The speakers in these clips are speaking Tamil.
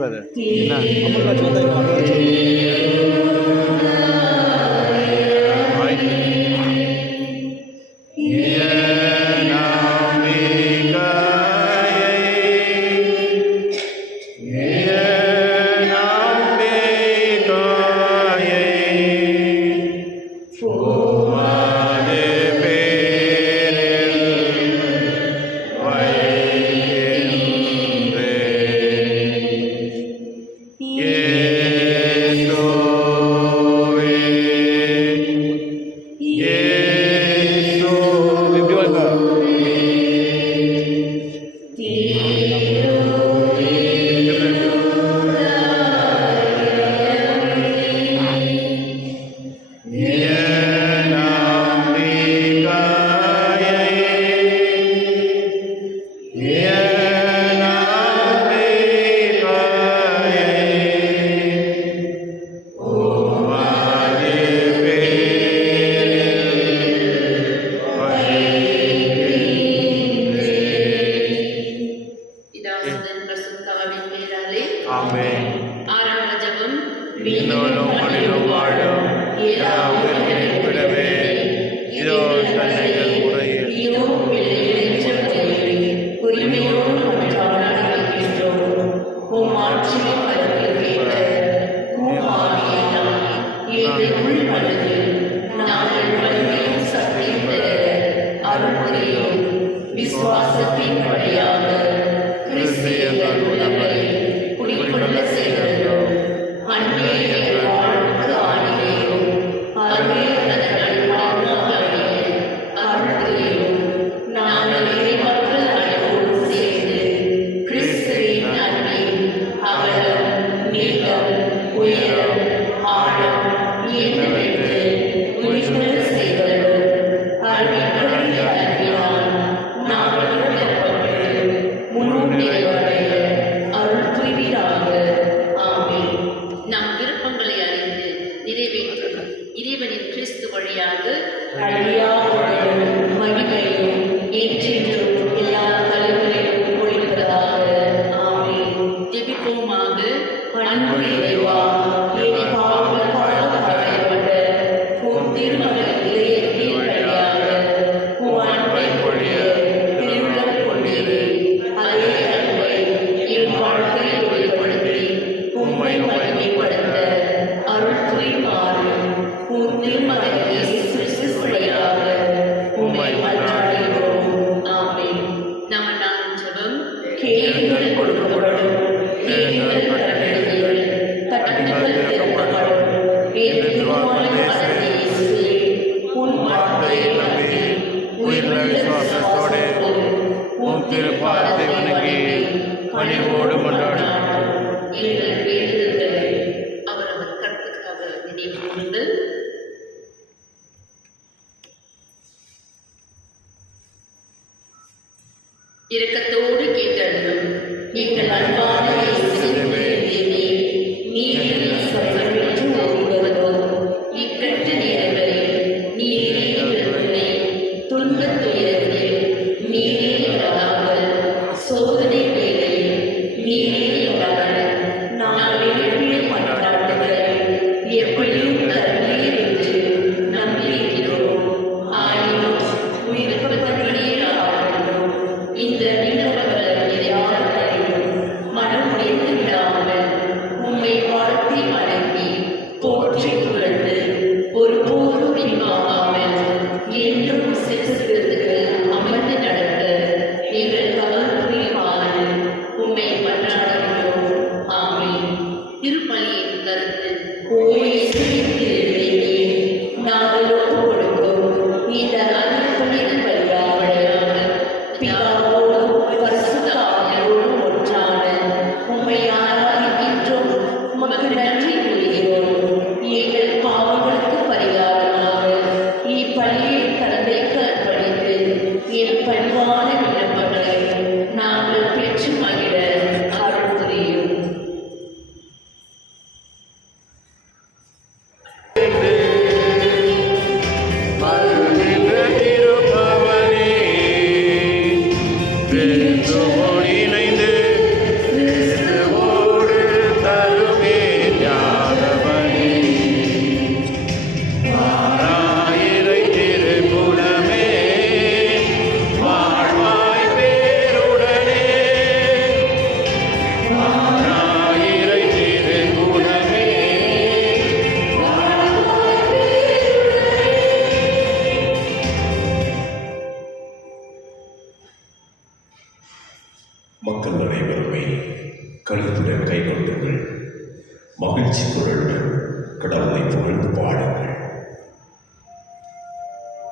பேரு விசுவாசத்தின் வழியாக கிறிஸ்தியர்கள் உணவை குடிக்கொள்ள செய்தோம். அன்பே எங்கள் வாழ்வுக்கு ஆணிவேரும் அருளே அதன் அருள்கையும் நாங்கள் இறைமக்கள் அனைவரும் சேர்ந்து கிறிஸ்துவின் அன்பின் அகலம் நீளம் உயரம் ஆழம் என்னவென்று குறிப்பிட செய்தோம். அன்பின் அன்பினால் நாங்கள் அருள் புரிவீராக. ஆமென். நம் விருப்பங்களை அறிந்து நிறைவேற்றும் இறைவனின் கிறிஸ்து வழியாக மகிமையும் என்றென்றும் எல்லா தலைமுறையிலும் ஒளிப்பதாக. ஆமென். ஜெபிப்போமாக. அன்பு இறைவா, என் பாவங்களுக்காக அறையப்பட்ட உம் திருமகன் இதயத்தின் வழியாக உம் அன்பை பொழிய திருவுளம் கொண்டீரே. அதே அன்பை என் வாழ்க்கையில் வெளிப்படுத்தி உம்மை மகிமைப்படுத்த அருள் புரியுமாறு உம் திருமகன் இயேசு கிறிஸ்து வழியாக உம்மை மன்றாடுகிறோம். ஆமென். நம்ம நாங்கள் ஜெபம். கேளுங்கள் கொடுக்கப்படும், கேளுங்கள் தரப்படுவீர்கள், தட்டுங்கள் திறக்கப்படும். வேண்டுமானால் மனதை இயேசுவே, உன் வார்த்தையை நம்பி உயிருள்ள விசுவாசத்தோடு உம் திருப்பாதத்தை வணங்கி பணிவோடு கொண்டாடும். எங்கள் வேண்டுதல்களை அவரவர் கருத்துக்காக நினைவு கூறுங்கள். இரக்கத்தோடு கேட்டருளும் எங்கள் அன்பான இயேசுவே, நீரில் சர்வற்று ஓடுவதோ இக்கட்டு நேரங்களில் நீரே எங்கள் துணை, துன்பத் துயரத்தில் நீரே எங்களாக, சோதனை வேளையில் நீரே எங்களாக. நாங்கள் எழுப்பிய மன்றாட்டுகளை எப்படியும் தருவீர் என்று நம்பியிருக்கிறோம். ஆயினும் உயிர்ப்பதிலேயே ஆகிறோம். இந்த நிலவரம் எதையாவது மனம் உடைந்து விடாமல் உம்மை வாழ்த்தி வணங்கி போற்றி புகழ்ந்து ஒருபோதும் பின்வாங்காமல் என்றும் செலுத்துவதற்கு அமர்ந்து நடக்க எங்கள் கவல் புரியுமாறு உம்மை மன்றாடுகிறோம். ஆமென். திருப்பலியின் கருத்து. நாங்கள் ஒப்புக் கொடுக்கும் இந்த அருள்பலியின் வழியாக பிதாவோடும் பரிசுத்த ஆவியோடும் ஒன்றான உம்மை ஆராதிக்கிறோம். கொண்டுங்கள். மகிழ்ச்சி குரலுடன் கடவுளை புகழ்ந்து பாடுங்கள்.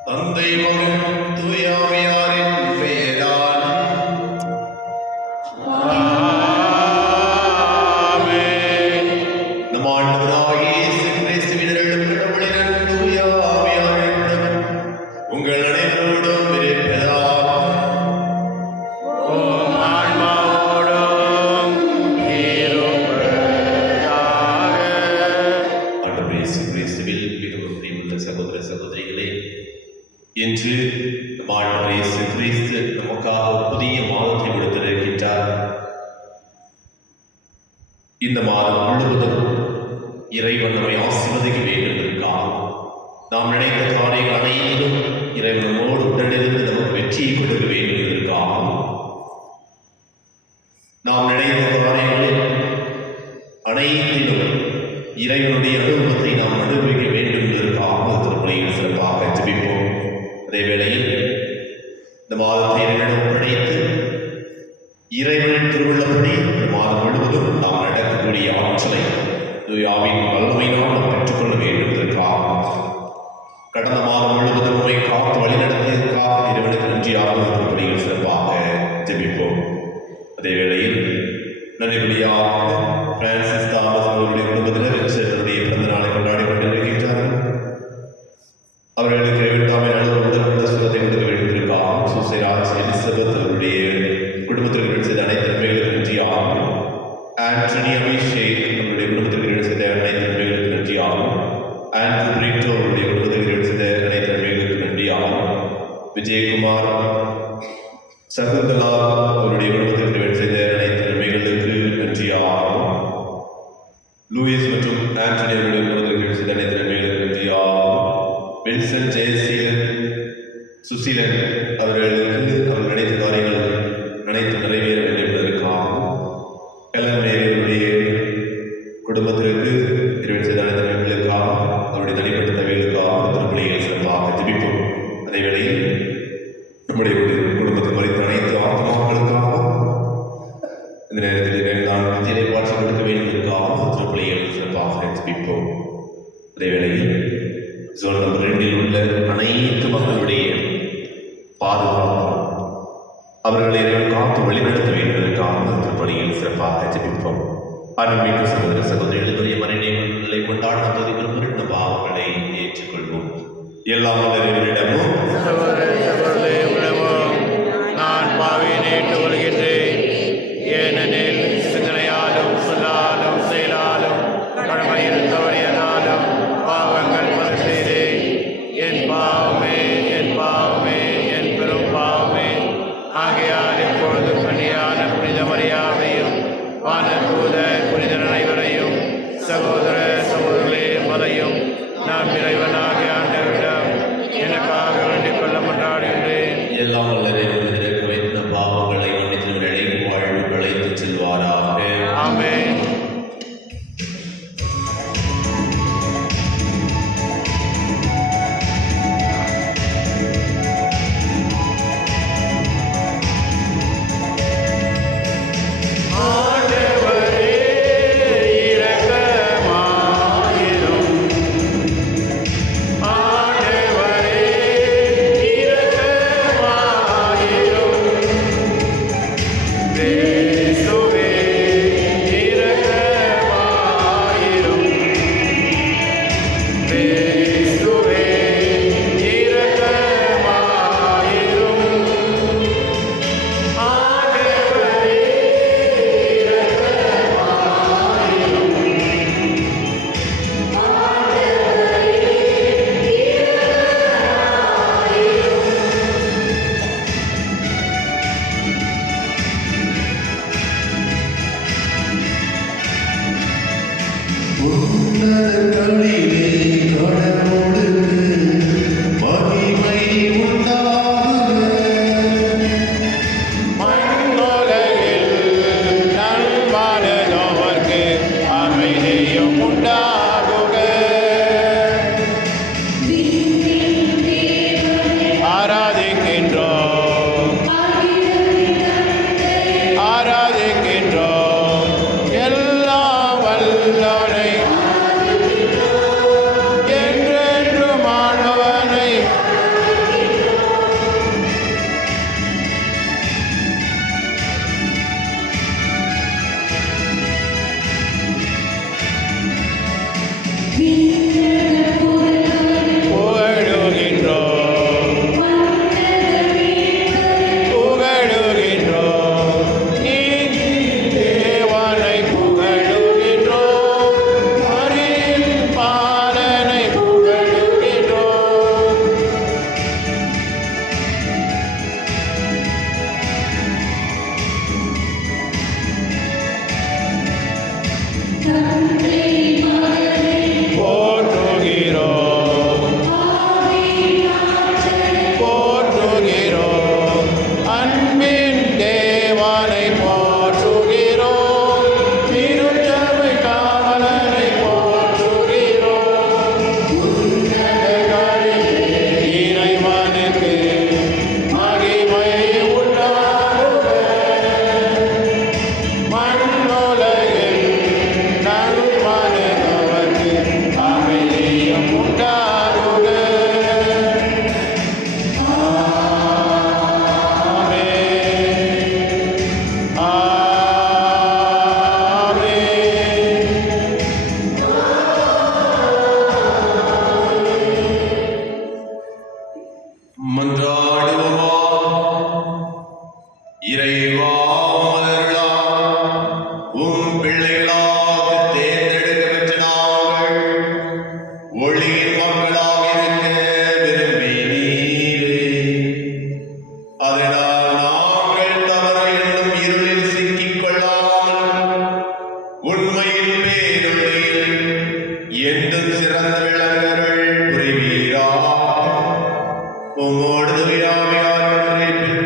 தந்தை மகன் தூய ஆவியாரின் பெயரால் ஆமென். நம் ஆண்டவராகிய இயேசு கிறிஸ்துவின் அருளும் கடவுளின் தூய ஆவியாரின் உங்கள் அனைவரோடும் இருப்பதாக. உம் ஆன்மாவோடும் இருப்பதாக. ஆண்டவர் இயேசு கிறிஸ்துவில் மிகவும் பிரியமுள்ள சகோதர சகோதரிகளே, இன்று நம் ஆண்டவர் இயேசு கிறிஸ்து நமக்காக ஒரு புதிய மாதத்தை விடுத்திருக்கின்றார். இந்த மாதம் முழுவதும் இறைவன் நம்மை ஆசீர்வதிக்க வேண்டும் என்பதற்காக நாம் நினைத்த காரியங்கள் அனைத்தும் இறைவன் நம்மோடு உடனிருந்து நமக்கு வெற்றியை கொடுக்க வேண்டும் என்பதற்காக நாம் நினைத்த காரியங்களில் அனைத்திலும் இறைவனுடைய அனுபவத்தை நாம் அனுபவிக்க வேண்டும் என்பதற்காக திருப்பலியில் சிறப்பாக ஜெபிப்போம். அதே வேளையில் இந்த மாதத்தை இறைவனிடம் ஒப்படைத்து இறைவனின் திருவுள்ளப்படி இந்த மாதம் முழுவதும் நாம் நடக்கக்கூடிய ஆற்றலை ஆவின் வல்லமையினால் நாம் பெற்றுக்கொள்ள வேண்டும் என்பதற்காக கடந்த மாதம் முழுவதும் உண்மை காத்து வழிநடத்தியதற்காக இறைவனுக்கு நன்றியாக திருப்பலியில் சிறப்பாக ஜெபிப்போம். அதே வேளையில் நல்லபடியாக பிரான்சிஸ் தாமஸ் அவருடைய குடும்பத்தினர் தன்னுடைய பிறந்த நாளை கொண்டாடி கொண்டிருக்கின்றார்கள். அவர்களுக்கு 8ஆம் நாள் முதல் சுகத்தை கொடுக்க வேண்டியிருக்காக சுசேராஜ் எலிசபெத் அவருடைய குடும்பத்திற்கு செய்த அனைத்து நன்மைகளுக்கு நன்றியாகும். ஆண்டனி அபிஷேக் அவருடைய குடும்பத்திற்கு செய்த அனைத்து நன்மைகளுக்கு நன்றியாகும். ஆண்ட்ரூ பிரிட்டோ அவருடைய குடும்பத்திற்கு செய்த அனைத்து நன்மைகளுக்கு நன்றியாகும். விஜயகுமார் சகுந்தலா அவருடைய குடும்பத்திற்கு செய்த அனைத்து நன்மைகளுக்கு நன்றியாகும். லூயிஸ் மற்றும் ஆண்டனி அவருடைய குடும்பத்திற்கு செய்த அனைத்து நன்மைகளுக்கு நன்றியாகும். வில்சன் ஜெயசீலன் சுசீலன் அவர்களுக்கு அவர் நினைத்த காரியங்கள் அனைத்து நிறைவேற வேண்டும் என்பதற்காகவும் கலன் மேரியுடைய குடும்பத்திற்கு இறைவன் செய்த அனைத்து நன்மைகளுக்காக அவருடைய தனிப்பட்ட தேவைகளுக்காக திருப்பலியை சிறப்பாக ஜெபிப்போம். அதே வேளையில் நம்முடைய குடும்பத்தில் மறித்த அனைத்து ஆத்மாக்களுக்காக இந்த நேரத்தில் நான் வித்தியை பாட்சி கொடுக்க வேண்டியதற்காக திருப்பலியை சிறப்பாக ஜெபிப்போம். அதே வேளையில் ஜோன் நம்பர் 2 உள்ள அனைத்து மக்களுடைய பாதுகாப்பு அவர்களை காத்து வழிநடத்த வேண்டுவதற்காக திருப்பலியில் சிறப்பாக ஜெபிப்போம். அன்பின் சகோதர சகோதரிகளுடைய மறைநிலை கொண்டாடும் தொகுதிகள் பொருட்கள் பாவங்களை ஏற்றுக்கொள்வோம். எல்லாம் இறைவனிடமும் நான் பாவியை ஏற்றுக்கொள்கின்றேன். ஏனெனில் சிந்தனையாலும் சொல்லாலும் செயலாலும் கடமையில் தவறியதாலும் பாவங்கள் பல செய்தேன். என் பாவமே என் பாவமே என் பெரும் பாவமே. ஆகையால் இப்பொழுது கன்னியான புனித மரியாதையும் வானதூத புனிதர் அனைவரையும் சகோதர சகோதரர்களே மலையும் நான் இறைவனாகிய ஆண்டவரிடம் எனக்காக வேண்டிக் கொள்ள கொண்டாடுகின்றேன். எல்லாம் வல்லவருக்கு வைத்த பாவங்களை மன்னித்தவர்களை வாழ்வு அழைத்து செல்வாராக. ஆமென். ஆராதிக்கின்றோம் எல்லா போற்றுகிறோம் போற்றுகிறோம் அன்பின் தேவனை போற்றுகிறோம் திருச்சபை காவலனை போற்றுகிறோம் இறைவனுக்கு மகிமை உண்டாகுக மண்ணுலகில் நல்மனதவர்க்கு அமைதியும் உண்டாகுக. ஆமென். ஆமென். மன்றாடுவோமா. இறைவா, மலர்களால் உம் பிள்ளைகளாக தேர்ந்தெடுக்கப்பெற்ற நாங்கள் ஒளியின் மக்களாக இருக்க விரும்பினீரே. அதனால் நாங்கள் தவறு என்னும் இருளில் சிக்கிக் கொள்ளாமல் உண்மையின் பேரொளியில் என்றும் சிறந்த விளங்குகள் புரிவீராக. உம்மோடு துயாமையார் உரைப்பில்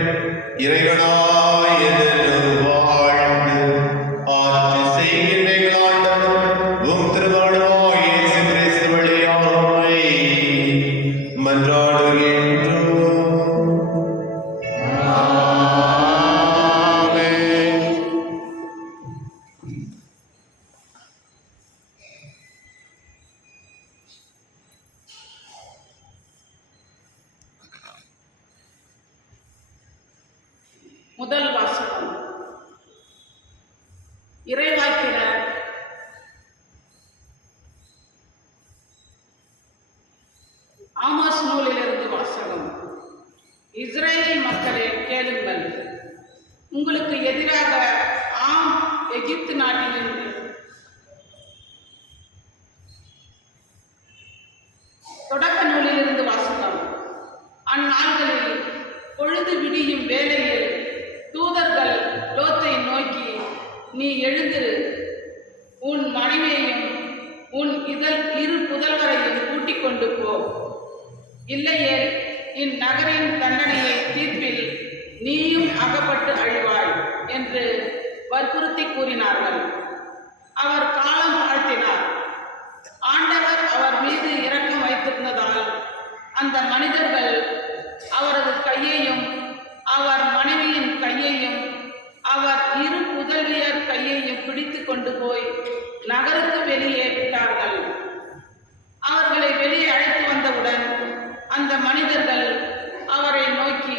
இறைவனாய் என்றென்றும் வாழ்ந்து ஆட்சி செய்கின்ற எங்கள் ஆண்டவர் உம் திருமகனாகிய இயேசு கிறிஸ்து வழியாக உம்மை மன்றாடுகின்றோம். ஆமென். முதல் வாசகம். இறைவாக்கினர் ஆமோஸ் நூலிலிருந்து வாசகம். இஸ்ரேல் மக்களே கேளுங்கள், உங்களுக்கு எதிராக ஆம் எகிப்து நாட்டிலிருந்து தொடக்க நூலிலிருந்து வாசகம். அந்நாள்களில் பொழுது விடியும் வேளையில் தூதர்கள் லோத்தை நோக்கி, நீ எழுந்திரு, உன் மனைவியையும் உன் இரு புதல்வரையும் கூட்டிக் கொண்டு போ, இல்லையே இந்நகரின் தண்டனையை தீர்ப்பில் நீயும் அகப்பட்டு அழிவாய் என்று வற்புறுத்தி கூறினார்கள். அவர் காலம் தாழ்த்தினார். ஆண்டவர் அவர் மீது இரக்கம் வைத்திருந்ததால் அந்த மனிதர்கள் அவரது கையையும் அவர் மனைவியின் கையையும் அவர் இரு புதல்வியர் கையையும் பிடித்து கொண்டு போய் நகருக்கு வெளியே விட்டார்கள். அவர்களை வெளியே அழைத்து வந்தவுடன் அந்த மனிதர்கள் அவரை நோக்கி,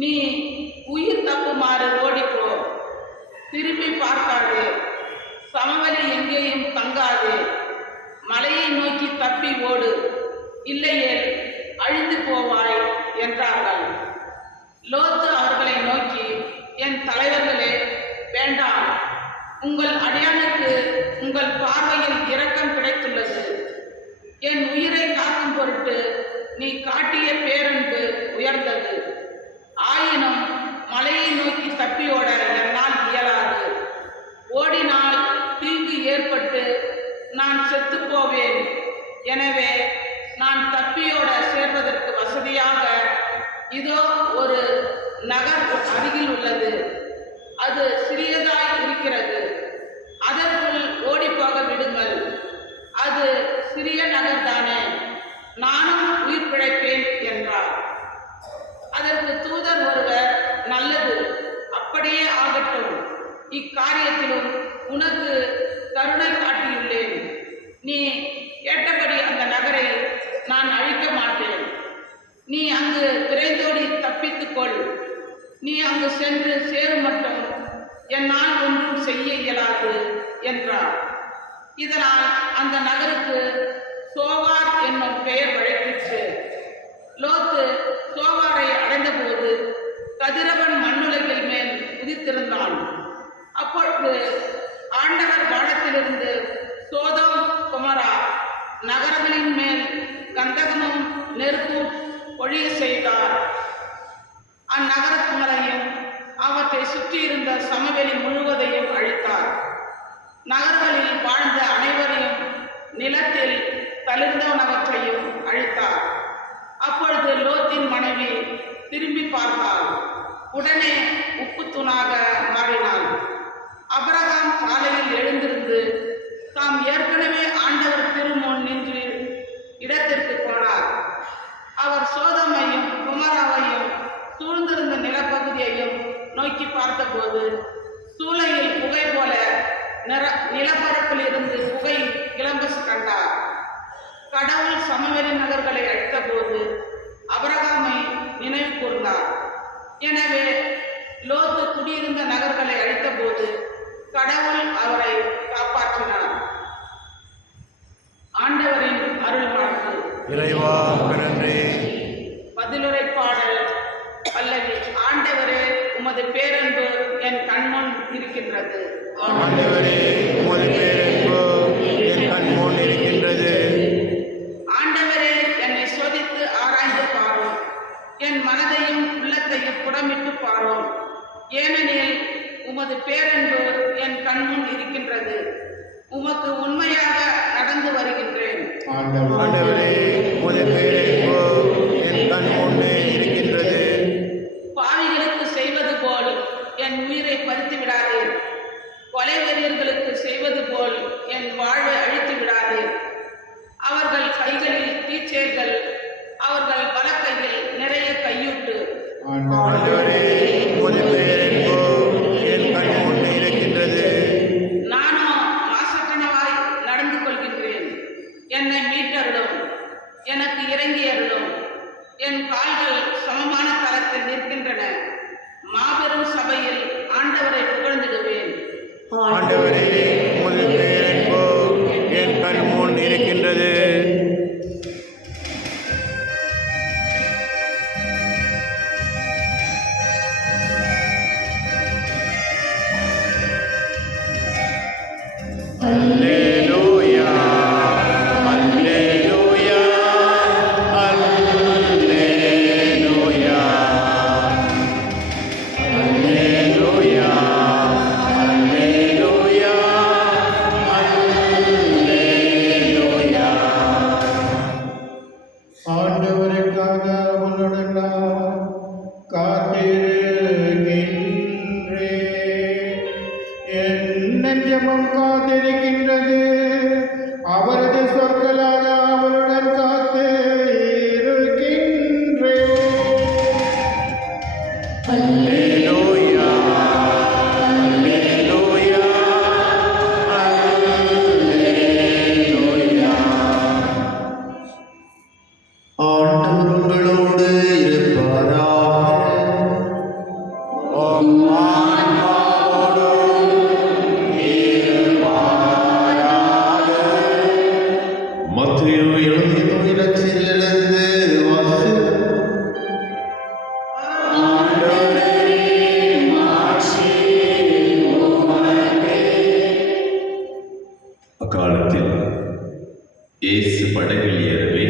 நீ உயிர் தப்புமாறு ஓடிப்போ, திரும்பி பார்க்காதே, சமவெளி எங்கேயும் தங்காதே, மலையை நோக்கி தப்பி ஓடு, இல்லையே அழிந்து போவாய் என்றார்கள். லோத்து அவர்களை நோக்கி, என் தலைவர்களே, வேண்டாம், உங்கள் அடியானுக்கு உங்கள் பார்வையில் இரக்கம் கிடைத்துள்ளது. என் உயிரை காக்கும் பொருட்டு நீ காட்டிய பேரன்பு உயர்ந்தது. ஆயினும் மலையை நோக்கி தப்பியோட என்னால் இயலாது. ஓடினால் தீங்கு ஏற்பட்டு நான் செத்து போவேன். எனவே நான் தப்பியோட சேர்வதற்கு வசதியாக இதோ ஒரு நகர் அருகில் உள்ளது. அது சிறியதாய் இருக்கிறது. அதற்குள் ஓடிப்போக விடுங்கள். அது சிறிய நகர் தானே, நானும் உயிர் பிழைப்பேன் என்றார். அதற்கு தூதர் ஒருவர், நல்லது, அப்படியே ஆகட்டும். இக்காரியத்திலும் உனக்கு கருணை காட்டியுள்ளேன். நீ கேட்டபடி அந்த நகரை நான் அழிக்க மாட்டேன். நீ அங்கு விரைந்தோடி தப்பித்துக்கொள். நீ அங்கு சென்று சேரும் மட்டும் என்னால் ஒன்றும் செய்ய இயலாது என்றார். இதனால் அந்த நகருக்கு சோவார் என்னும் பெயர் வழங்கிற்று. லோத்து சோவாரை அடைந்தபோது கதிரவன் மண்ணுலகில் மேல் உதித்திருந்தான். அப்பொழுது ஆண்டவர் வானத்திலிருந்து சோதோம் குமரா நகரங்களின் மேல் கந்தகமும் நெருப்பும் பொழிய செய்தார். அந்நகரங்களையும் அவற்றை சுற்றியிருந்த சமவெளி முழுவதையும் அழித்தார். நகர்களில் வாழ நிலத்தில் தளிர்ந்தவனவற்றையும் அழித்தார். அப்பொழுது லோத்தின் மனைவி திரும்பி பார்த்தாள். உடனே உப்பு தூணாக மாறினாள். அபிரகாம் காலையில் எழுந்திருந்து தாம் ஏற்கனவே ஆண்டவர் திருமுன் நின்று இடத்திற்கு போனார். அவர் சோதோமையும் குமராவையும் சூழ்ந்திருந்த நிலப்பகுதியையும் நோக்கி பார்த்தபோது சூளையில் புகை போல நிலப்பரப்பில் இருந்து புகை கிளம்ப கண்டார். கடவுள் சமவெளி நகர்களை அழித்தபோது அபிரகாமை நினைவு கூர்ந்தார். எனவே லோத்து குடியிருந்த நகர்களை அழித்தபோது கடவுள் அவரை காப்பாற்றினார். ஆண்டவரின் அருள் வாழ்த்து. இறைவா நன்றி. பதிலுரை பாடல் பல்லவி. ஆண்டவரே உமது பேரன்பு என் கண்முன் இருக்கின்றது. ஆண்டவரே உமது பேரன்பு என் கண்முன் இருக்கின்றது. ஆண்டவரே என்னை சோதித்து ஆராய்ந்து பாரும், என் மனதையும் உள்ளத்தையும் புடமிட்டு பாரும். ஏனெனில் உமது பேரன்பு என் கண்முன் இருக்கின்றது. உமக்கு உண்மையாக நடந்து வருகின்றேன். ஆண்டவரே உமது பேரன்பு என் கண்முன்னே இருக்கின்றது. பாவிகளுக்கு செய்வது போல் என் உயிரை பறித்து விடாதீர். கொலைவெறியர்களுக்கு செய்வது போல் என் வாழ்வை அழித்து விடாதீர். அவர்கள் கைகளில் தீச்செயல்கள், அவர்கள் வலக்கையில் நிறைய கையூட்டு. ஆண்டவரே உமது பேரன்பு என் கண்முன்னே இருக்கின்றது. நானோ மாசற்றனவாய் நடந்து கொள்கின்றேன். என்னை மீட்டருளும், எனக்கு இறங்கி அருளும். என் கால்கள் சமமான தளத்தில் நிற்கின்றன. மாபெரும் சபையில் ஆண்டவரை புகழ்ந்திடுவேன். ஆண்டவரே உமது பேரன்பு என் கண்முன் இருக்கின்றது. அல்லேலூயா அல்லேலூயா அல்லேலூயா அல்லேலூயா அல்லேலூயா அல்லேலூயா. ஆண்டவருக்காக அவனுடன் நான் காத்திருக்கின்றேன். என் நெஞ்சமும் காத்திருக்கின்றது. அவரது சொற்களாக அவருடன் காத்திருக்கின்றேன். அல்லேலூயா அல்லேலூயா அல்லேலூயா. ஆண்டவர் உங்களோடு இருப்பாராக. உம் ஆன்மாவோடும் இருப்பாராக. மத்தேயு எழுதிய நற்செய்தியிலிருந்து வாசகம். ஆண்டவரே மாட்சி உமக்கே. அக்காலத்தில் இயேசு படகில் ஏறவே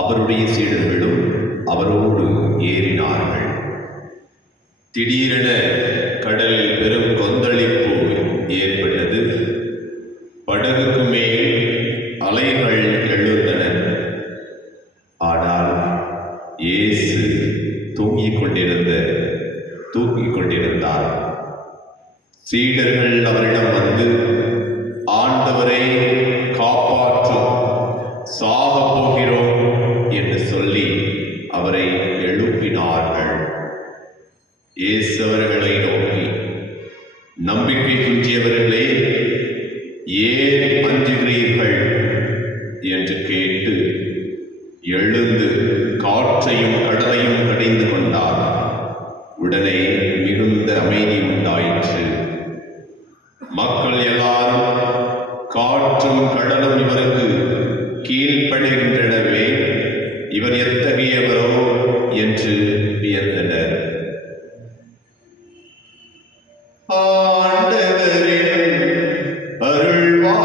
அவருடைய சீடர்களும் அவரோடு ஏறினார்கள். திடீரென கடலில் பெரும் கொந்தளிப்பு ஏற்பட்டது. படகுக்கு மேல் அலைகள் எழுந்தன. ஆனால் இயேசு தூங்கிக் கொண்டிருந்தார். சீடர்கள் அவரிடம் வந்து, ஆண்டவரை காப்பாற்றும், சாகப் போகிறோம் என்று சொல்லி அவரை எழுப்பினார்கள். இயேசு அவர்களை நோக்கி, நம்பிக்கை குன்றியவர்களே, ஏன் அஞ்சுகிறீர்கள் என்று கேட்டு எழுந்து காற்றையும் கடலையும் கடிந்து கொண்டார். உடனே மிகுந்த அமைதி உண்டாயிற்று. மக்கள் எல்லாரும் காற்றும் கடலும் இவருக்கு கீழ்ப்படுகின்றனவே, இவர் எத்தகையவரோ என்று வியந்தனர். ஆண்டவரின் அருள்வாக்கு.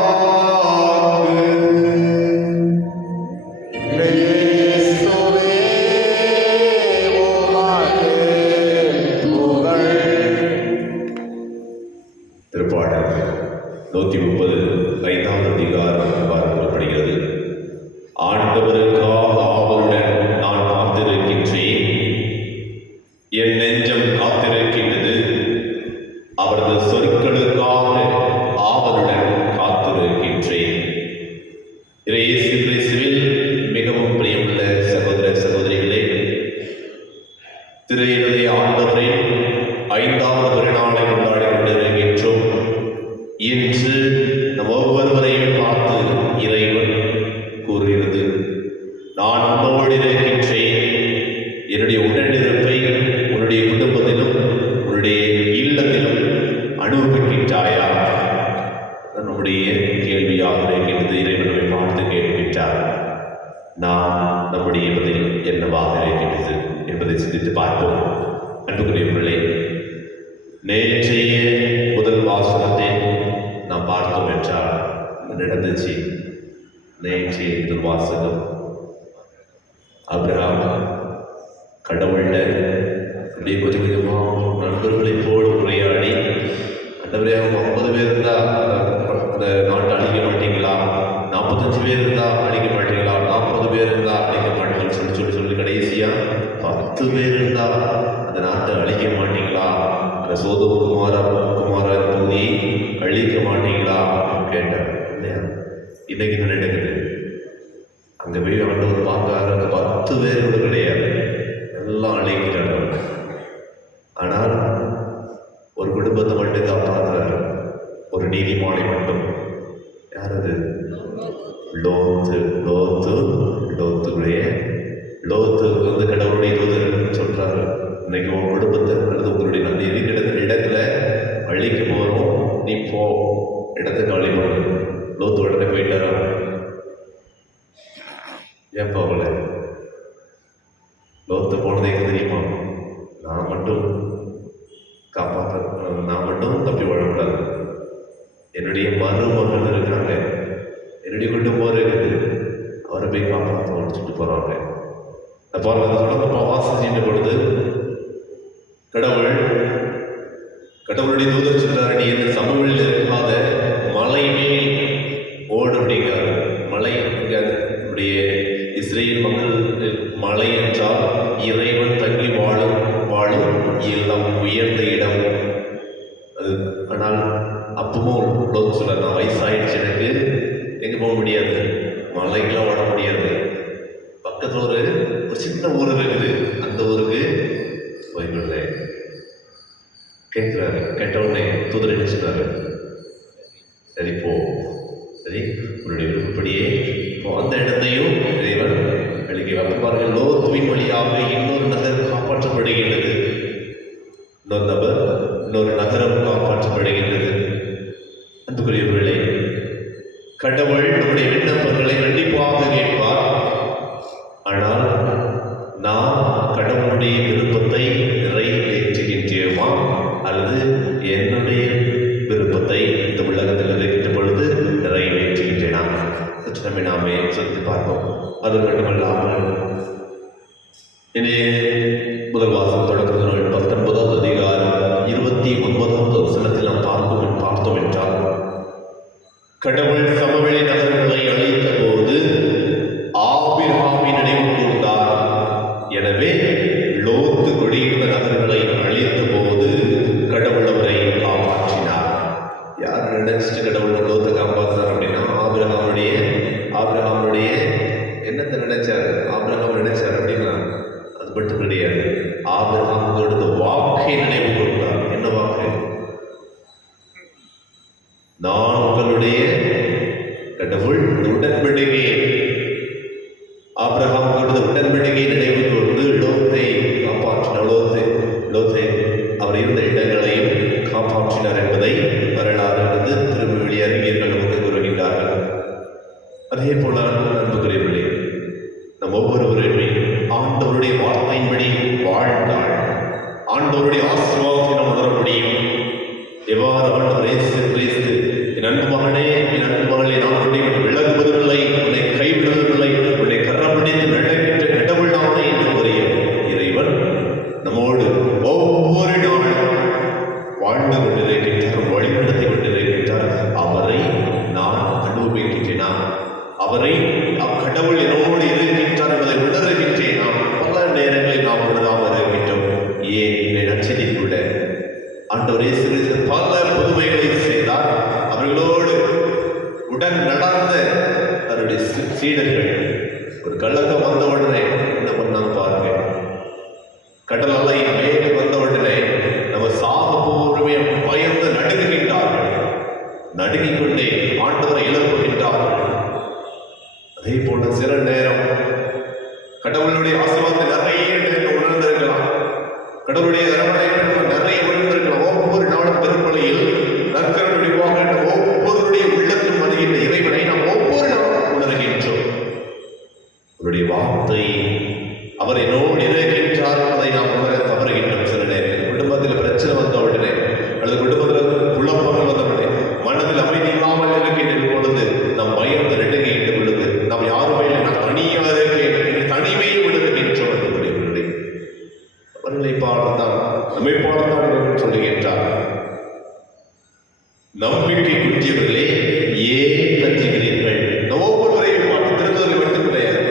இயேசுவே உமக்கு புகழ். திருப்பாடல் 103. 135வது அதிகாரம் இவ்வாறு கூறப்படுகிறது. ஆண்டவருக்காக ஆவலுடன் நான் காத்திருக்கின்றேன், என் நெஞ்சம் காத்திருக்கின்றது, அவரது சொற்களுக்காக ஆவலுடன் காத்திருக்கின்றேன். இயேசு கிறிஸ்துவில் மிகவும் பிரியமுள்ள சகோதர சகோதரிகளே, திரையிலே ஆண்டவரின் 5வது திருநாளை கொண்டாடி கொண்டிருக்கின்றோம். இன்று நம் ஒவ்வொருவரையும் பார்த்து இறைவன் கூறுகிறது, நான் உன்னோடு இருக்கின்றேன், என்னுடைய உடனிருப்பை உன்னுடைய குடும்பத்திலும் உன்னுடைய இல்லத்திலும் அனுபவிக்கின்றாயா? நம்முடைய கேள்வியாக இருக்கின்றது. இறைவன் நம்மை பார்த்து கேட்கின்றார். நாம் நம்முடைய பதில் என்னவாக இருக்கின்றது என்பதை சிந்தித்து பார்ப்போம். அன்புக்குரியவர்களே, நேற்றைய முதல் வாசகத்தை நாம் பார்த்தோம் என்றால் என்ன நடந்துச்சு? நேற்றைய முதல் வாசகம் ஆபிரகாம் கடவுள்கிட்ட அப்படியே கொஞ்சம் கொஞ்சமாக நண்பர்களை போல் உரையாடி, ஆண்டவரே 50 பேர் இருந்தால் அந்த நாட்டை அழிக்க மாட்டீங்களா? 45 பேர் இருந்தால் அழிக்க மாட்டீங்களா? 40 பேர் இருந்தால் அழிக்க மாட்டீங்கன்னு சொல்லி கடைசியாக 10 பேர் இருந்தால் அந்த நாட்டை அழிக்க மாட்டீங்களா? அந்த சோதோம் குமார தொகுதியை அழிக்க மாட்டீங்களா கேட்டார். இல்லையா? இன்னைக்கு என்ன நடக்குது? அங்கே போய் ஆண்டவர் பார்க்காரு, அங்கே 10 பேர் கூட கிடையாது, எல்லாம் அழிக்கிறாங்க. ஆனால் ஒரு குடும்பத்தை மட்டும் காப்பாற்றுறாரு, ஒரு நீதிமானை மட்டும். யார் அது? லோத்துக்கு வந்து கடவுளுடைய தூதர் சொல்றாரு, இன்னைக்கு உன் குடும்பத்தை அல்லது உங்களுடைய நல்ல இருக்கிற இடத்துல அழிக்க போறோம், நீ போ, இடத்தை காலி பண்ணு. லோத்து உடனே போயிட்டாரா? ஏன் போகல? லோத்து போனது எங்க தெரியுமா? நான் மட்டும் தப்பி வாழக்கூடாது, என்னுடைய மருமகள் இருக்காங்க, என்னுடைய குடும்பம் இருக்குது, அவரை போய் காப்பாற்ற முடிச்சுட்டு போறாங்க. தொடர்ந்து வாசம் செய்யும் பொழுது கடவுளுடைய தூதர் சொல்றாரு, நீ இந்த சமவெளியில் இருக்காத, மலை மேல் ஓடு அப்படிங்கிறாரு. மலை நம்முடைய இஸ்ரேல் மக்கள் மலை என்றால் இறைவன் தங்கி வாழும் எல்லாம் உயர்ந்த இடம் அது. ஆனால் அப்பவும் லோத் சொல்ல, நான் வயசாயிடுச்சு, எனக்கு எங்கே போக முடியாது, மலைக்கெல்லாம் ஓட முடியாது. பக்கத்தில் ஒரு சின்ன ஊர் இருக்குது, அந்த ஊருக்கு போய்கொள்ள கேட்குறாரு. கேட்ட உடனே தூதர் என்ன சொன்னாரு? சரி போ, சரி உன்னுடைய விருப்பப்படியே இப்போ அந்த இடத்தையும் இறைவன் அழிக்க பாருங்கள். லோத்துவின் வழியாக இன்னொரு நகரம் காப்பாற்றப்படுகின்றது, இன்னொரு நகரம் காப்பாற்றப்படுகின்றது. அன்புக்குரியவர்களே, கடவுள் நம்முடைய விண்ணப்பங்களை கண்டிப்பாக கேட்பார். ஆனால் நாம் கடவுளுடைய விருப்பத்தை நிறைவேற்றுகின்றோமா அல்லது என்னுடைய விருப்பத்தை இந்த உலகத்தில் இருக்கின்ற பொழுது நிறைவேற்றுகின்றனா? சற்று நம்மை நாமே சொல்லி பார்ப்போம். அது மட்டுமல்லாமல் இனி முதல் வாசம் தொடர்ந்து 19வது அதிகாரம் 29வது வசனத்தில் நாம் பார்த்தோம் என்றால், கடவுள் சமவெளி நகரங்களை அழித்த போது ஆபிரகாமை நினைவு கூர்ந்தார். எனவே லோத்து குடியிருந்த நகரங்களை அழித்த போது கடவுள் அவரை காப்பாற்றினார். யார் நினைச்சிட்டு கடவுள் லோத்தை காப்பாற்றினார் அப்படின்னா, ஆபிரகாமுடைய என்னத்தை நினைச்சாரு? ஆபிரகாம் நினைச்சார் அப்படின்னா அது மட்டும் கிடையாது, ஆபிரகாம் கொடுத்த வாக்கை நினைவு கூர்ந்தார். என்ன வாக்கு? நான் உங்களுடைய உடன் நடந்த தன்னுடைய சீடர்கள் ஒரு கள்ளக்கம் வந்த உடனே என்ன பண்ணாங்க பாருங்க. கடல் அலை மேலே வந்த உடனே நம்ம சாக போறமே பயந்து நடுங்குகின்றார்கள். நடுங்கிக் கொண்டே ஆண்டவரை எழுப்புகின்றார்கள். அதே போன்ற சில நேரம் கடவுளுடைய ஆசீர்வாதத்தை நிறைய நேரம் உணர்ந்திருக்கலாம். கடவுளுடைய அரவணைப்பு நிறைய உணர்ந்திருக்கலாம். ஒவ்வொரு நாளும் திருப்பலியில் நற்கருணையாக ஒவ்வொருடைய உள்ளத்திலும் வருகின்ற இறைவனை நாம் ஒவ்வொரு நாளும் உணர்கின்றோம். அவருடைய வார்த்தை அவர் என்னோடு இருக்கின்றார் அதை நாம் உணர தவறுகின்றோம். சில நேரம் குடும்பத்தில் பிரச்சனை வந்த உடனே அல்லது குடும்பத்தில் குழப்பங்கள் வந்த உடனே மனதில் அமைதி இல்லாமல் இருக்கின்ற பொழுது நாம் பயந்து நடுங்குகின்ற பொழுது நாம் யாருமே இல்லை, நான் தனியாக இருக்கேன், தனிமையை உணர்கின்றோம். அவர்களை பாடத்தான் நம்மை பாடத்தான் என்று சொல்லுகின்றார். நம்பிக்கை குஞ்சியவர்களே ஏன் கற்றுகிறீர்கள்? ஒவ்வொருவரையும் பார்த்து திருந்தவர்களை மட்டும் கிடையாது,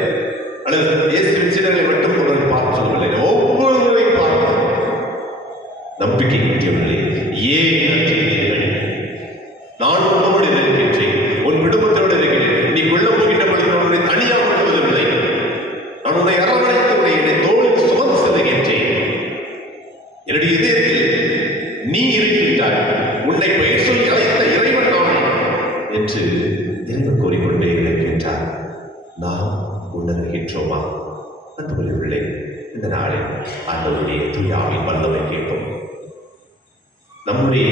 அல்லது இயேசுவின் சீடர்களை மட்டும் ஒருவர் பார்த்து சொல்லவில்லை, ஒவ்வொருவரையும் பார்த்து நம்பிக்கை குஞ்சியவர்களே ஏன் கற்றுகிறீர்கள்? நான் உன்னோடு இருக்கின்றேன், உன் குடும்பத்தோடு இருக்கிறேன். நீ கொள்ள போகின்ற பொழுது நான் உன்னை தனியாக விடுவதில்லை. நான் உன்னை அரவணைத்து என்னை தோளில் சுமந்து செல்லுகின்றேன். என்னுடைய இதயத்தில் நீ இருக்கின்றாய், உன்னை பெயர் சொல்லி அழைத்த இறைவன் நான் என்று இறைவன் கூறிக்கொண்டே இருக்கின்றார். நாம் உணர்கின்றோமா? அன்புள்ளே, இந்த நாளில் ஆண்டவருடைய தூயாவின் வல்லமை கேட்போம். நம்முடைய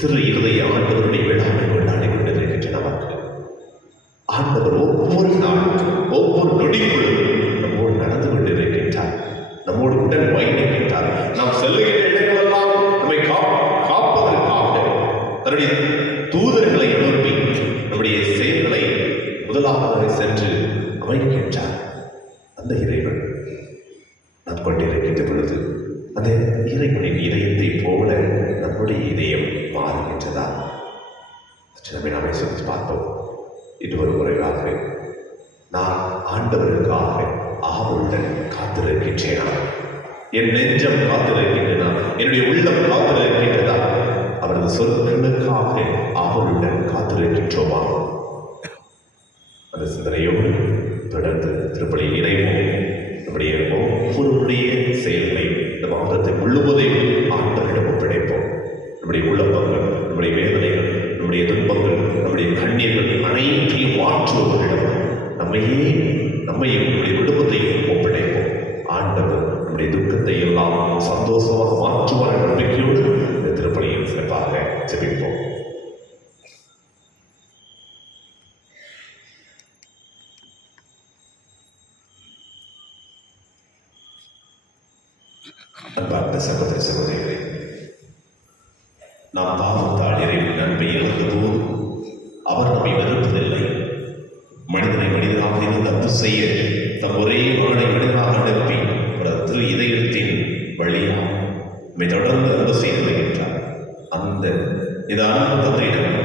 திரு இருதய ஆண்டவருடைய விழாவை கொண்டாடி கொண்டிருக்கின்ற நமக்கு ஆண்டவர் ஒவ்வொரு நாளும் ஒவ்வொரு நொடிக்குள்ளும் நம்மோடு நடந்து கொண்டிருக்கின்றார், நம்மோடு உடன் பயணிக்கின்றார். நாம் செல்லுகின்ற இடங்களெல்லாம் நம்மை காப்பதற்காக தன்னுடைய தூதர்களை அனுப்பி நம்முடைய செயல்களை முதலாக சென்று அமைக்கின்றார். அந்த இறைவன் நாம் கொண்டிருக்கின்ற பொழுது அந்த இறைவனின் இதயத்தை போல நம்முடைய இதயம் மாறுகின்றதா? நம்மை நாமே சொல்லி பார்ப்போம். இன்னொரு முறையாக நான் ஆண்டவருக்காக ஆவலுடன் காத்திருக்கின்றேனா? என் நெஞ்சம் காத்திருக்கின்றனா? என்னுடைய உள்ளம் காத்திருக்கின்றதா? அவரது சொற்களுக்காக ஆவலுடன் காத்திருக்கின்றோமா? அந்த சிந்தனையோடு தொடர்ந்து திருப்பலியில் இணைவோம். நம்முடைய ஒவ்வொருடைய செயல்களையும் இந்த மாதத்தை முழுவதையும் ஆண்டவரிடம் ஒப்படைப்போம். நம்முடைய உள்ளப்பங்கள், நம்முடைய வேதனைகள், நம்முடைய துன்பங்கள், நம்முடைய கண்ணீர்கள் அனைத்தையும் மாற்றுவவரிடம் நம்மையும் நம்முடைய குடும்பத்தையும் ஒப்படைப்போம். ஆண்டவர் நம்முடைய துக்கத்தை எல்லாம் சந்தோஷமாக மாற்றுவார் நம்பிக்கையோடு இந்த திருப்பலியில் சிறப்பாக ஜெபிப்போம். அன்பார்ந்த சகோதர சகோதரிகளே, நாம் பாவத்தால் இறைவன் நன்மை இழந்தபோது அவர் நம்மை வெறுப்பதில்லை. மனிதனை மனிதனாக இருந்து அன்பு செய்ய தம் ஒரே மகனை மனிதனாக அனுப்பி அவரது திரு இதயத்தின் வழியாக நம்மை தொடர்ந்து அன்பு செய்து வருகின்றார். அந்த இந்த அன்பு தந்தையிடம்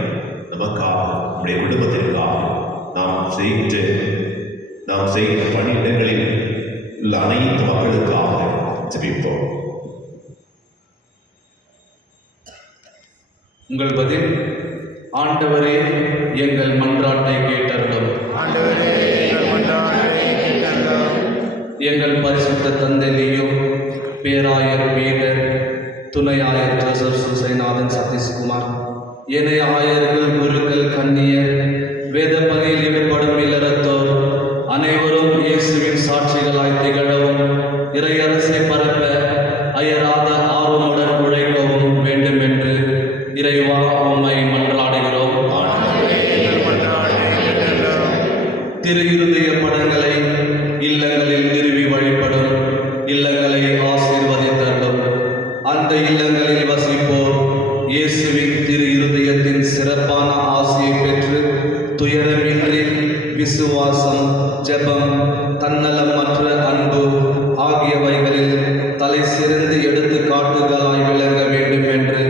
நமக்காக, நம்முடைய குடும்பத்திற்காக நாம் செய்கின்ற பணியிடங்களில் உள்ள அனைத்து மக்களுக்காக ஜெபிப்போம். உங்கள் பதில்: ஆண்டவரே எங்கள் மன்றாட்டை கேட்டருளும். எங்கள் பரிசுத்த தந்தை லியோ, பேராயர் பீட்டர், துணையாயர் ஜோசப் சுசைநாதன் சதீஷ்குமார், ஏனைய ஆயர்கள், குருக்கள், கன்னியர், வேத பணியில் ஈடுபடும் இல்லறத்தோர் அனைவரும் இயேசுவின் சாட்சிகளாய் திகழவும் இறையரசை பரப்ப அயராத ஆர்வமுடன் உழைக்கவும் வேண்டும் என்று இறைவா உம்மை மன்றாடுகிறோம். திரு இருதய படங்களை இல்லங்களில் நிறுவி வழிபடும் இல்லங்களை ஆசீர்வதித்தருளும். அந்த இல்லங்களில் வசிப்போர் இயேசுவின் திரு இருதயத்தின் சிறப்பான ஆசியை பெற்று துயரமின்றி விசுவாசம், ஜெபம், தன்னலமற்ற அன்பு ஆகியவைகளில் தலை சிறந்து எடுத்துக்காட்டுகளாய் விளங்க வேண்டும் என்று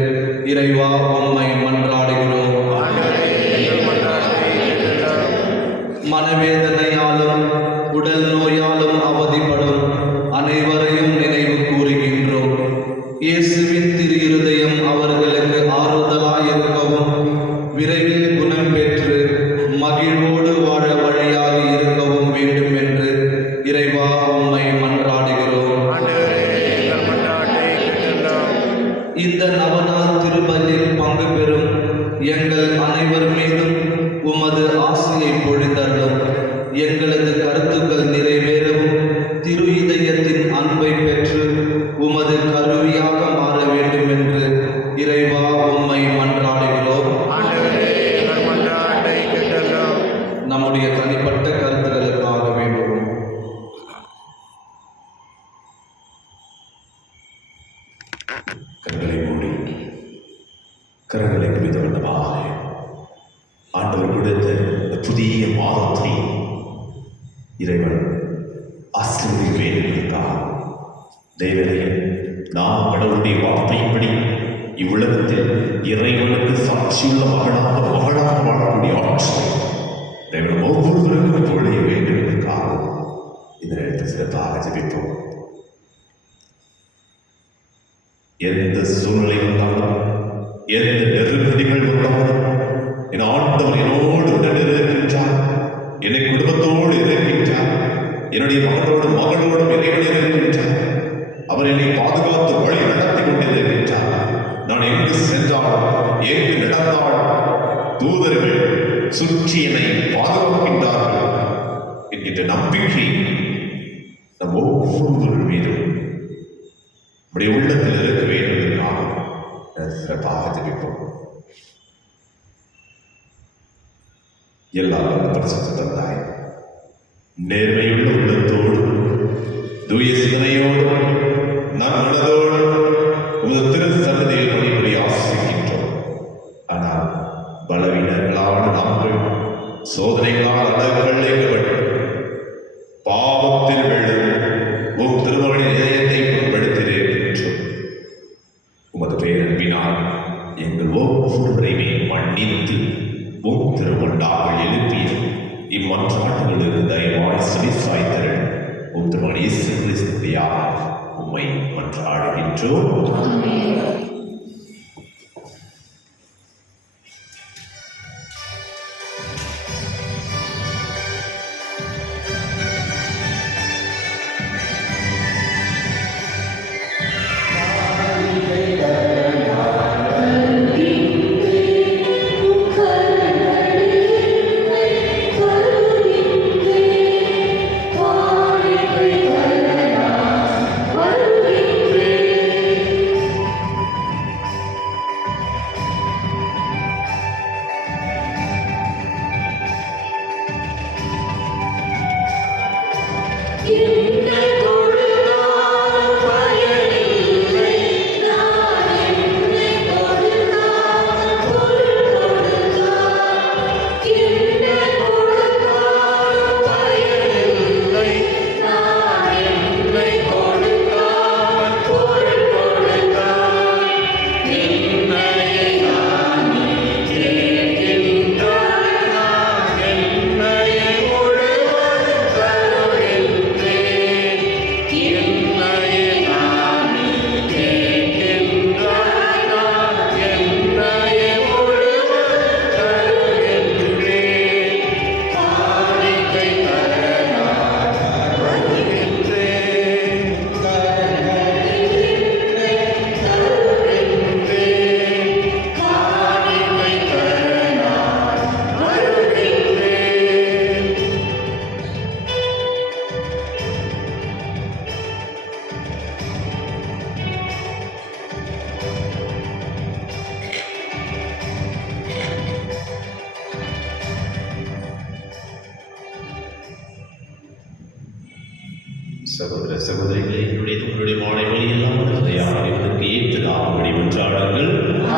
இறைவா உம்மை மன்றாடுகிறோம். மனவேதனையாலும் உடல் நோயாலும் அவதிப்படும் அனைவரையும் நினைவு கூறுகின்றோம். இயேசுவின் திரு இருதயம் அவர்களுக்கு ஆறுதலாயிருக்கவும் விரைவில் குணம் பெற்று அனைவர் மீதும் உமது ஆசையை பொழிந்தருளும். எங்களது கருத்துக்கள் நிறைவேறவும் திரு இதயத்தின் அன்பை பெற்று உமது கருவியாக மாற வேண்டும் என்று இறைவா உம்மை மன்றாடுகிறோம். ஆண்டவரே, எங்கள் மன்றாட்டை கேட்டருளும். நம்முடைய தனிப்பட்ட கருத்துக்களுக்காக வேண்டுவோம். கண்களை மூடி கரங்களை குவிந்த வண்ணமாக ஆண்டவர் கொடுத்த இந்த புதிய மாதத்தை இறைவன் ஆசீர்வதிக்க வேண்டுமென்றார். தேவனே, நாம் கடவுளுடைய வார்த்தையின்படி இவ்வுலகத்தில் இறைவனுக்கு சாட்சியுள்ள மகளாக வாழக்கூடிய ஆட்சி தேவன் ஒவ்வொருவருக்கும் பொழிய வேண்டும் என்றால் இந்த நேரத்தில் சிறப்பாக ஜெபிப்போம். எந்த சூழ்நிலை வந்தாலும், எந்த நெருக்கடிகள் வந்தாலும், என் ஆண்டவர் என்னோடு உடன் இருக்கின்றார், என்னை குடும்பத்தோடு இருக்கின்றார், என்னுடைய மகனோடும் இறைவன் இருக்கின்றார். அவர் என்னை பாதுகாத்து வழி நடத்தி கொண்டிருக்கின்றார். நான் எங்கு சென்றாலும் எங்கு நடந்தாலும் தூதர்கள் சுற்றி என்னை பாதுகாக்கின்றார்கள் என்கின்ற நம்பிக்கை நம் ஒவ்வொருவர்கள் மீதும் நம்முடைய உள்ளத்தில் இருக்க வேண்டும் என்றால் சிறப்பாக ஜெபிப்போம். எல்லாரும் பரிசுத்த தந்தாய், நேர்மையுள்ள உள்ளத்தோடு தூய சிந்தனையோடு நன்னடதோடு உமது திரு சன்னதியில் பணிபுரிய ஆசிரிக்கின்றோம். ஆனால் பலவீனர்களான நாங்கள் சோதனைகளால் அடக்கழைக்கப்பட்டு பாவத்தில் விழுந்து உம் திருமகனின் இதயத்தை புண்படுத்தியிருக்கின்றோம். உமது பேரன்பினால் எங்கள் ஒவ்வொருவரையுமே மன்னித்து உம் திருமண்டாக எழுப்பி இம்மன்றாட்டுகளுக்கு தயவாய் செவிசாய்த்தருள். உம் திருமகன் இயேசு கிறிஸ்துவினால் உம்மை மன்றாடுகின்றோம். சகோதர சகோதரிகளே, உங்களுடைய மாலை வழியெல்லாம் இறைவனுக்கு ஏற்றதாக வழிபன்றாடுங்கள்.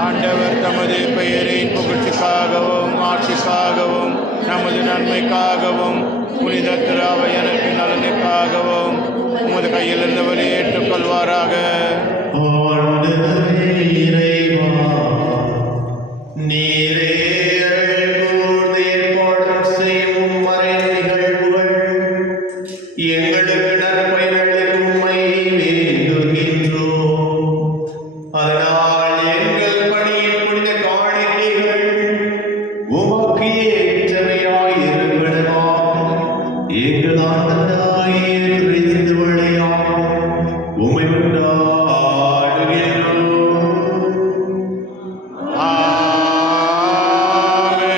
ஆண்டவர் தமது பெயரின் புகழ்ச்சிக்காகவும் ஆட்சிக்காகவும் நமது நன்மைக்காகவும் புனித திராவை எனக்கு நலனுக்காகவும் உமது கையில் இருந்தவரை ஏற்றுக்கொள்வாராக. ஆண்டவரே இறைவா, நீரே அருள்கூர்ந்தேற்பாடு செய்யும் மறை நிகழ்வுகள் எங்களுக்கு நற்பயனளிக்கும் உம்மை வேண்டுகின்றோம். அதனால் எங்கள் பணியின் புனித காணிக்கைகள் உமக்கு ஏற்றவையாயிருக்கணுமாக எங்கள் ஆண்டவராகிய கிறிஸ்து வழியாக உம்மை கொண்டாடுகின்றோம். ஆமென்.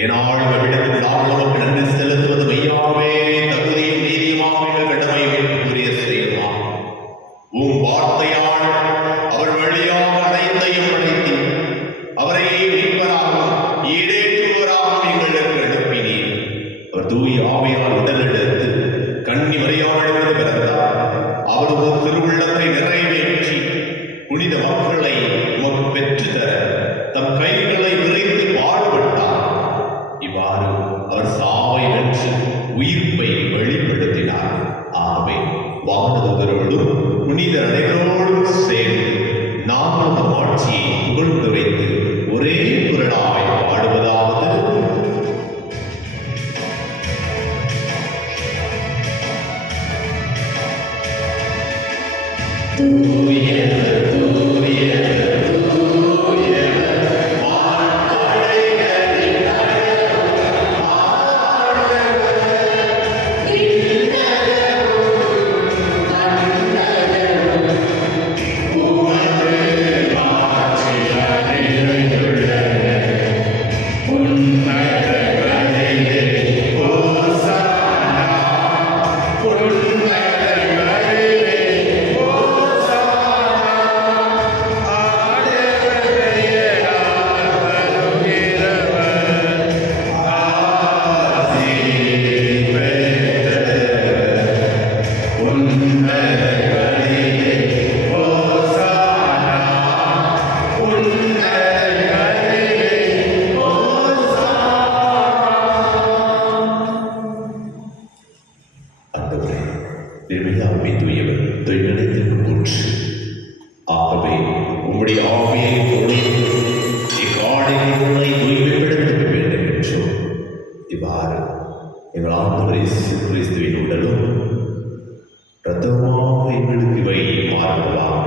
என்னால் அவ்விடத்தில் நாம் உமக்கு நன்றி செலுத்துவது மெய்யாகவே தகுதியும் நீதியுமாக கடமைக்குரிய செயலாம். உம் வார்த்தையால் அவர் வழியாக அனைத்தையும் அழைத்து அவரையே மீட்பராகவும் ஈடேற்றுவராகவும் எங்களுக்கு அனுப்பினீர். அவர் தூய ஆவியால் உடலெடுத்து கன்னி மரியாதையோடு பிறந்தார். அவரது திருவுள்ளத்தை நிறைவேற்றி புனித மக்களை உமக்கு பெற்றுத்தர தம் கைகளை விரைந்து பாடுபட்டார். இவ்வாறு அவர் சாவை வென்று உயிர்ப்பை வெளிப்படுத்தினார். ஆகவே வானதூதரோடும் புனித அனைவரோடும் சேர்ந்து நாம் நம் ஆட்சியை புகழ்ந்து வைத்து ஒரே குரலாய் பாடுவதாவது: ஆகவே உம்முடைய ஆவியை பொழிந்து இக்காலைகளை தூய்மைப்படுத்த வேண்டும் என்றும் இவ்வாறு எங்கள் ஆண்டவர் இயேசு கிறிஸ்துவின் உடலும் இரத்தமாக எங்களுக்கு இவை மாறுவதாக.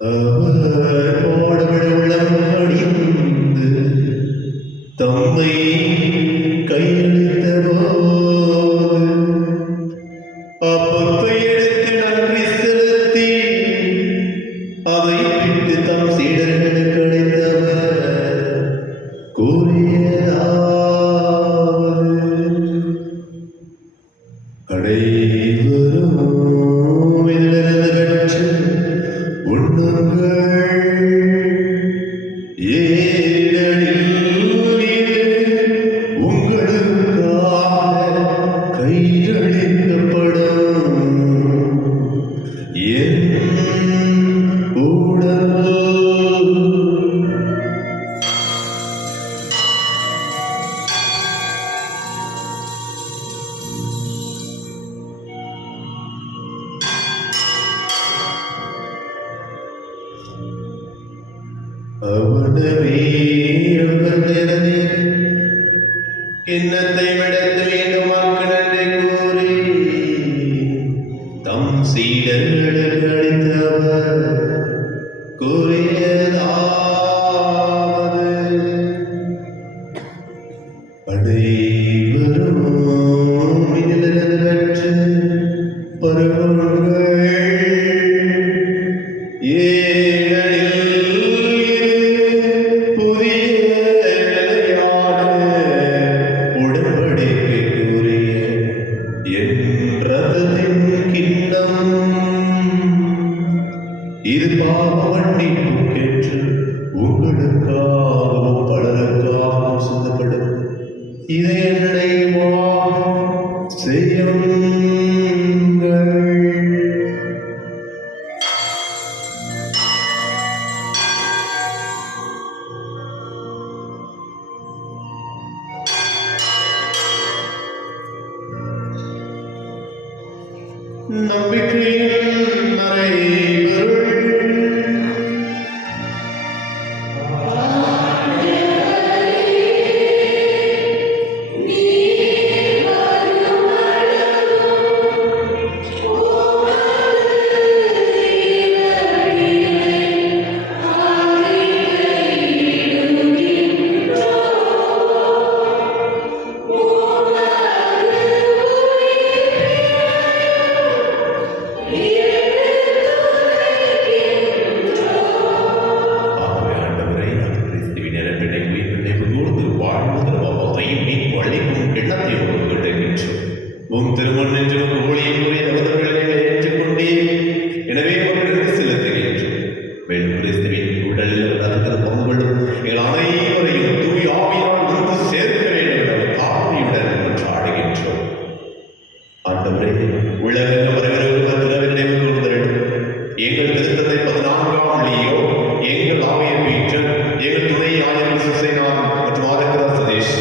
அவர் பாடுபட உள்ளம் அடிந்து தம்மை கையளித்தவர் அப்பத்தை எடுத்து நன்றி செலுத்தி அதை விட்டு தம் சீடர்களுக்கு அளித்தவர் கூறியதாவது: அனைவரும் இதிலிருந்து பெற்று உண்ணுங்கள். ஏனெனில் இது உங்களுக்காக கையளிக்கப்படும் என் உடல். அவனவே கிண்ணத்தை விடுத்து வேண்டுமாக்கு நன்றி கூறி தம் சீடர்களுக்கு அளித்தவர் கூறியதாவது: அனைவரும் இதிலிருந்து பெற்று பருகுங்கள். இது பாவ மன்னிப்புக்கென்று உங்களுக்காகவும் பலருக்காகவும் சிந்தப்படும். இதை நினைவாக செய்யுங்கள். நம்பிக்கையின் மறைபொருள் Yeah. உம் திருமண் என்று ஊழியம் புரிய தகுந்தவர்களை ஏற்றுக்கொண்டே எனவே அவர்களுக்கு செலுத்துகின்றோம். மேலும் கிறிஸ்துவின் உடலில் ரத்தத்தில் பங்குகளும் எங்கள் அனைவரையும் தூய் ஆவியால் வந்து சேர்க்க வேண்டும் என்ற தாழ்மையுடன் கொண்டாடுகின்றோம். ஆண்டவரே, உலகம் வரவிருக்கும் திறவை நினைவு கூர்ந்தருளும். எங்கள் திருத்தந்தை 14ஆம் லியோ, எங்கள் ஆவியர் பீட்டர், எங்கள் துணை ஆயர் சுசேனார் மற்றும் ஆரக்கரா சதீஷ்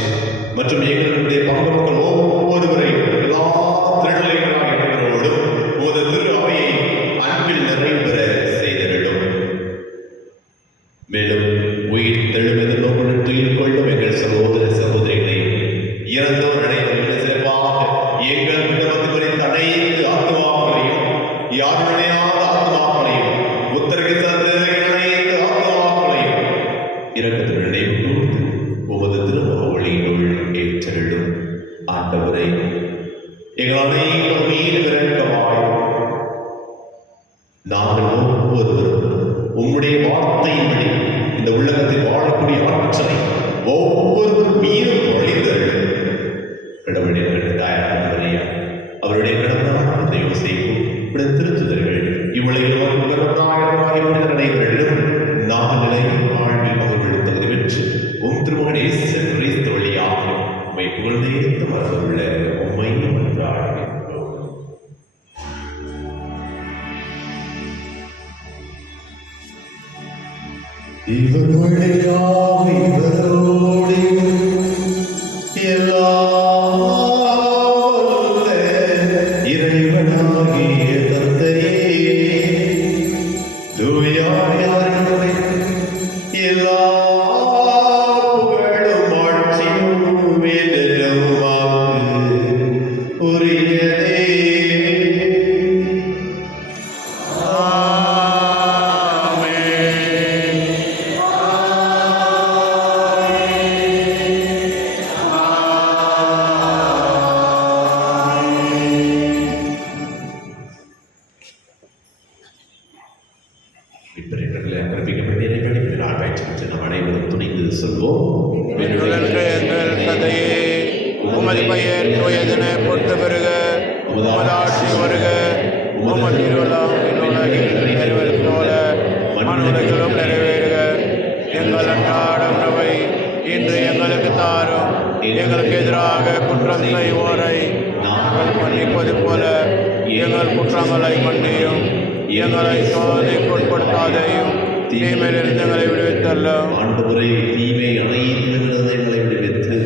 மற்றும் எங்களுடைய பங்கு மக்கள் ஒவ்வொருவரையும் எல்லா திருநிலைகளாக இணைவரோடும் உமது திரு அவையை அன்பில் நிறைவு பெற செய்திருடும். மேலும் உயிர் தெழுமெது நோக்குடன் துயில் கொள்ளும் எங்கள் சகோதர சகோதரிகளையும் இறந்தோர் அனைவரும் சிறப்பாக எங்கள் குடும்பத்தினரின் அனைத்து ஆத்மாக்களையும் யாருடையாத ஆத்மாக்களையும் உத்தரகு அனைத்து ஆத்மாக்களையும் இரக்கத்துடன் நினைவு கூர்ந்து உமது திருமுக ஒளியினுள் ஏற்றருளும். ஆண்டவரை எங்கள் அனைவரும் மீது விரக்கமாய் நாங்கள் ஒவ்வொருவரும் உம்முடைய வார்த்தையின்படி இந்த உலகத்தில் வாழக்கூடிய ஆற்றலை ஒவ்வொருவரும் மீதும் பொழிந்தருளும். கடவுளின் கண்டு தாயார் அவருடைய கடவுளான யோசிக்கும் திருத்துதர்கள் இவ்வுலகிலும் அனைவரிடம் நாம் நிலையும் வாழ்வில் அவர்கள் தகுதி பெற்று உம் திருமகன் இயேசு கிறிஸ்து வழியாக உம்மை புகழ்ந்தேத்து மரபுள்ள உம்மை மன்றாடுகின்றோம். இவர் வழியாக இவரோடு எல்லாம் வல்ல இறைவனாகிய தந்தையே, தூயாவியானவரே, எல்லா புகழும் ஆட்சியும் என்றென்றும் உமக்கு உரியதே. உமது பெயர் தூயதென போற்ற பெறுக, உமது ஆட்சி வருக, உமது திருவிழம் உலகில் நிறைவேறுவது போல மண்ணுலகிலும் நிறைவேறுக. எங்கள் அன்றாட உணவை இன்று எங்களுக்கு தாரும். எங்களுக்கு எதிராக குற்றம் செய்வோரை நாங்கள் மன்னிப்பது போல எங்கள் குற்றங்களை மன்னியும். எங்களை சோதனைக்கு உட்படுத்தாதையும் தீமையிலிருந்து எங்களை விடுவித்தல்லும். ஆண்டவரே, தீமை அனைத்திலிருந்து எங்களை விடுவித்து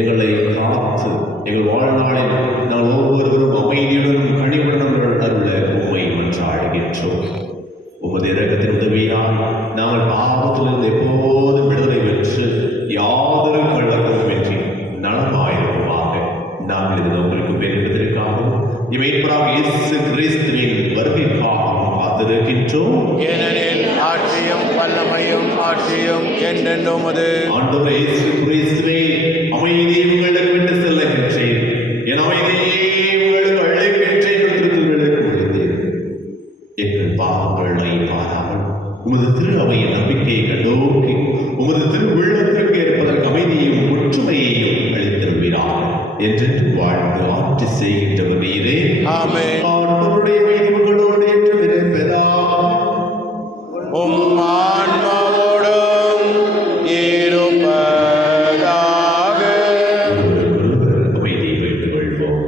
எங்களை காத்து எங்கள் வாழ்நாளில் நாங்கள் ஒவ்வொருவரும் அமைதியுடன் கனிவுடன் அருள உம்மை மன்றாடுகின்றோம். உமது இரக்கத்தின் உதவியால் நாங்கள் பாவத்திலிருந்து எப்போதும் விடுதலை பெற்று யாதொரு கள்ளக்கமுமின்றி நலமாயிருப்போமாக. நாங்கள் இது உங்களுக்கு பெருமிதத்திற்காகவும் இமைப்பராக இயேசு கிறிஸ்துவின் வருகைக்காகவும் காத்திருக்கின்றோம். ஏனெனில் ஆட்சியும் வல்லமையும் ஆட்சியும் என்றென்றும் உமது. ஆண்டவரே இயேசு கிறிஸ்துவே, அமைதியை உங்களுக்கு விட்டு செல்லுகின்றேன், என் அமைதியை உங்களுக்கு அழைக்கின்றேன் என்று திருத்துதலுக்கு எங்கள் பாவங்களை பாராமல் உமது திரு அவையின் நம்பிக்கையை கண்டோக்கி உமது திரு உள்ளத்திற்கு ஏற்பதற்கு அமைதியையும் ஒற்றுமையையும் அளித்திருக்கிறார் என்றென்று வாழ்ந்து ஆட்சி செய்கின்றவர் நீரே. ஆமென். ஆண்டவருடைய மீதுகளோடு என்று விரைப்பதா உம் ஆன்மாவோடும் இருப்பதாக. அமைதியை வைத்துக் கொள்வோம்.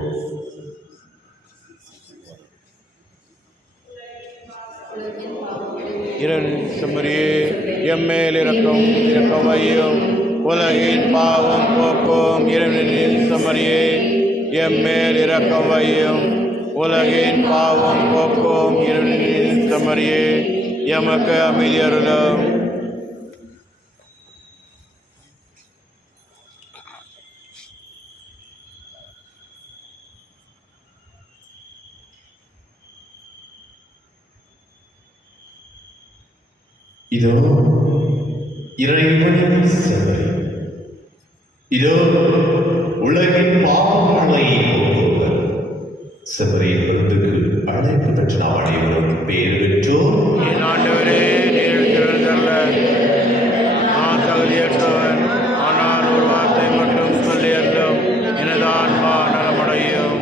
இரண் செம்மறியே, எம்மேல் இரக்கம் வையும். உலகின் பாவம் போக்கும் இறைவனின் செம்மறியே, எம்மேல் இரக்கம் வையும். உலகின் பாவம் போக்கும் இறைவனின் செம்மறியே, எமக்கு அமைதி அருளும். இதோ இறைவனின் செம்மறி, இதோ உலகின் பாவங்களை போக்குவர். செம்மறியின் விருந்துக்கு அழைப்பு பெற்ற நாம் அனைவரும் பேர் பெற்றோம். என் ஆண்டவரே, நீர் திறந்தல்ல, நான் தகுதியற்றவன். ஆனால் ஒரு வார்த்தை மட்டும் சொல்லியல்லும் எனது ஆன்மா நலமடையும்.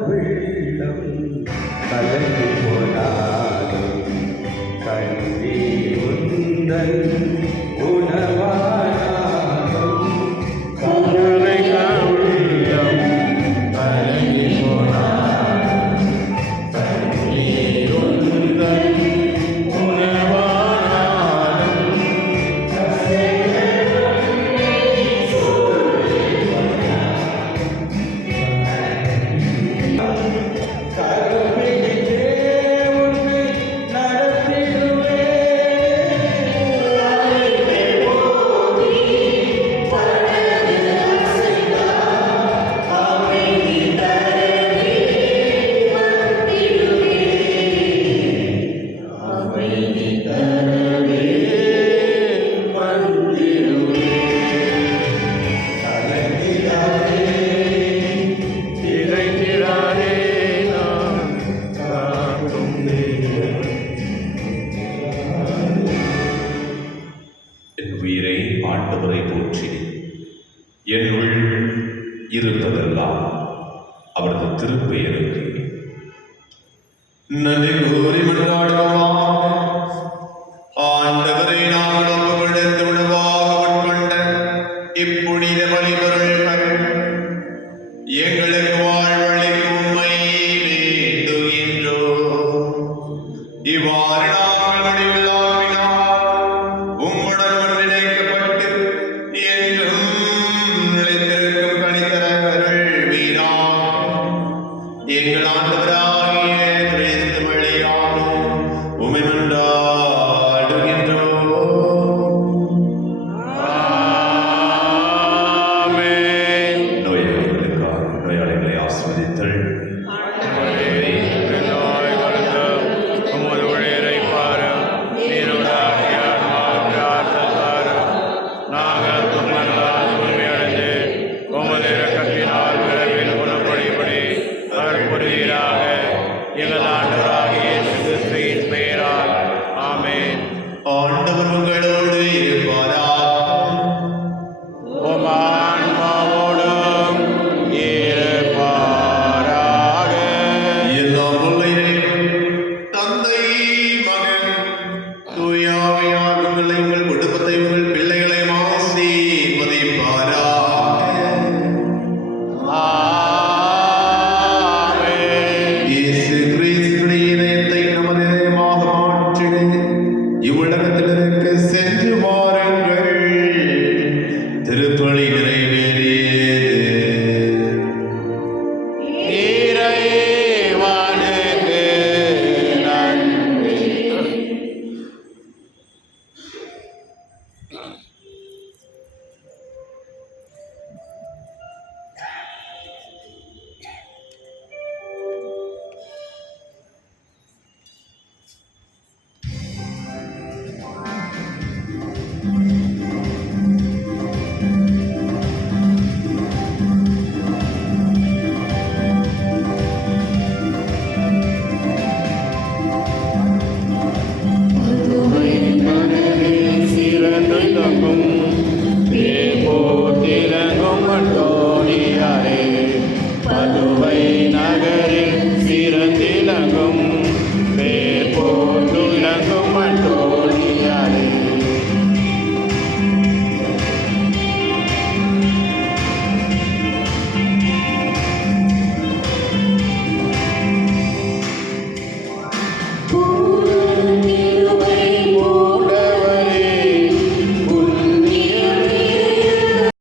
வெள்ளம் கலந்து போனாலும் கல்வி உந்தன் உணவானாலும் கவலைக உள்ளம் கலங்கி போனாலும் கல்வி உந்தன் உணவானாலும் கருவிலே உன்னை நடத்திடுவே இறைத்திடாதே நான் காக்கும் தெய்வம். என் உயிரை ஆண்டவரை போற்றி என் உள் இருப்பதெல்லாம் அவரது திருப்பெயருக்கு நன்றி கூறி மன்றாடுவோம்.